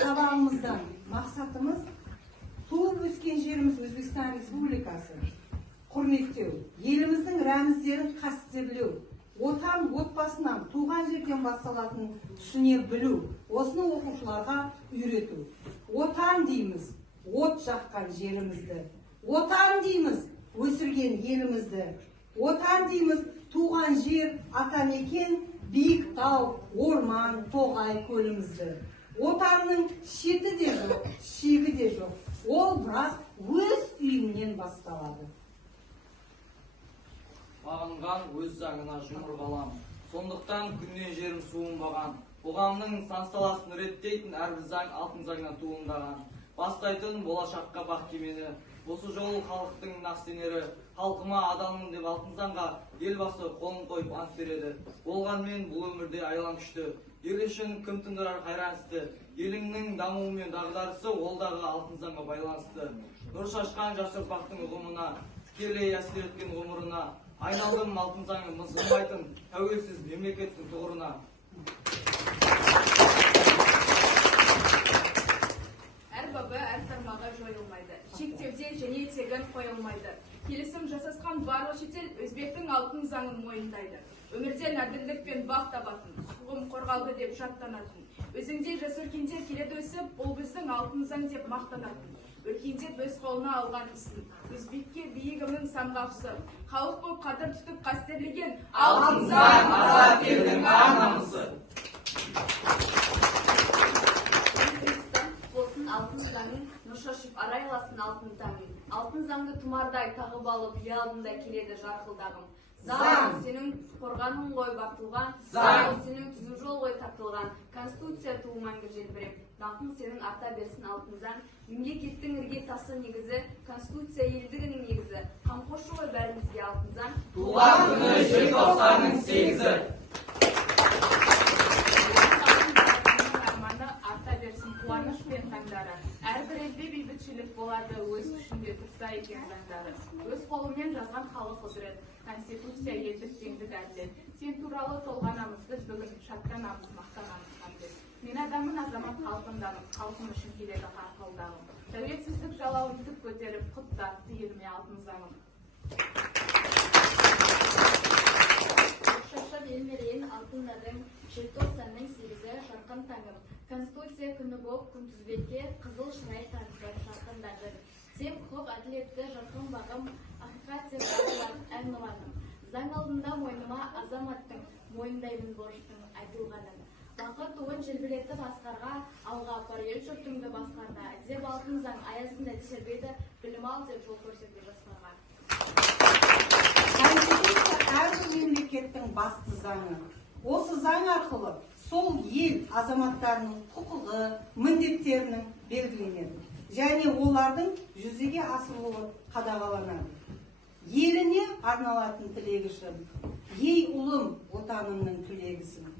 сабағымыздан мақсатымыз туып өскен жеріміз Өзбекстан Республикасы құрметтеу, еліміздің рәміздерін қастерлеу, отан отбасынан, туған жерден басталатынын түсіне білу, осыны оқушыларға үйрету. Отан дейміз, от жаққан жерімізді. Отан дейміз, өсірген елімізді. Отан дейміз, туған жер, атамекен, биік тау, орман, тоғай, көлімізді. Отанның шеті де жоқ, шегі де жоқ. Ол бірақ өз үйіңнен басталады. Бағынған өз заңына жұмыр қалам. Сондықтан күннен жерім суынбаған. Қоғамның сан-саласын реттейтін әрбір заң алтын заңнан туындаған. Бастайтын болашаққа бақ кемені. Осы жол халықтың нақсенері. Халқыма адаммын деп алтын заңға елбасы қолын қойып ант береді. Болғанмен бұл өмірде айлам күшті. Ел үшін кім тындырар қайран істі. Еліңнің дамуы мен дағдарысы ол дағы алтын заңға байланысты. Нұр шашқан жас ұрпақтың ұғымына, тікелей әсер еткен ғұмырына, айналдым алтын заңы мызғымайтын тәуелсіз мемлекеттің тұғырына. Әр бабы әр тармағы жойылмайды. Шектеуде және тегін қойылмайды. Келісім жасасқан барлық шетел өзбектің алтын заңын мойындайды. Өмірден әділдік пен бақ табатын, құқығым қорғалды деп жаттанатын. Өзіңдей жас өркендер келеді өсіп, бұл біздің алтын заң деп мақтанатын. Өркендеп өз қолына алған ісін, өзбекке биігімнің самғақсы, халық болып қадір тұтып қастерлеген алтын заң азат елдің ар-намысы. Болсын алтын заңын, нұр шашып арайласын алтын таңын. Алтын заңды тұмардай тағып алып, алдында келеді жарқылдағым. Заң сенің қорғаның ғой бақылған, заң сенің түзу жол ғой тартылған, конституция туы мәңгі желбіреп, даңқың сенің арта берсін алтын заң. Мемлекеттің ірге тасы негізі, конституция елдігінің негізі, қамқоршы ғой бәрімізге алтын заң. Туған күні желтоқсанның 8-і. арта берсін қуаныш пен таңдары. Әрбір елде бейбітшілік болады, өз күшінде тұрса екен заңдары. Өз қолымен жазған халық құдірет, конституция елдік теңдік әділет. Сен туралы толғанамыз, біз бүгін шаттанамыз, мақтанамыз қамдет. Мен адамын азамат халқындамын, халқым үшін келеді қарқылдағым. Тәуелсіздік жалауын тік көтеріп, құттатты еліме алтын заңым. Шашып елмерейін алтындардың, желтоқсанның 8-і жарқын таңым. Конституция күні боп күнтізбекке қызыл шырай танытып жарқындағы. Тек құқық әділетті жарқын бағым, ақиқат деп аталатын ән ұраным. Заң алдында мойныма азаматтың, мойындаймын борыштың айтылғанын. Бақыт туын желбіретіп асқарға, алға апар ел жұртыңды басқарда. Деп алтын заң аясында тербеді, білім ал деп жол көрсетті жастарға. Конституция әрбір мемлекеттің басты заңы. Осы заң арқылы сол ел азаматтарының құқығы, міндеттерінің белгіленеді. Және олардың жүзеге асырылуы қадағаланады. Еліне арналатын тілегі үшін, ей ұлым, отанымның түлегісің.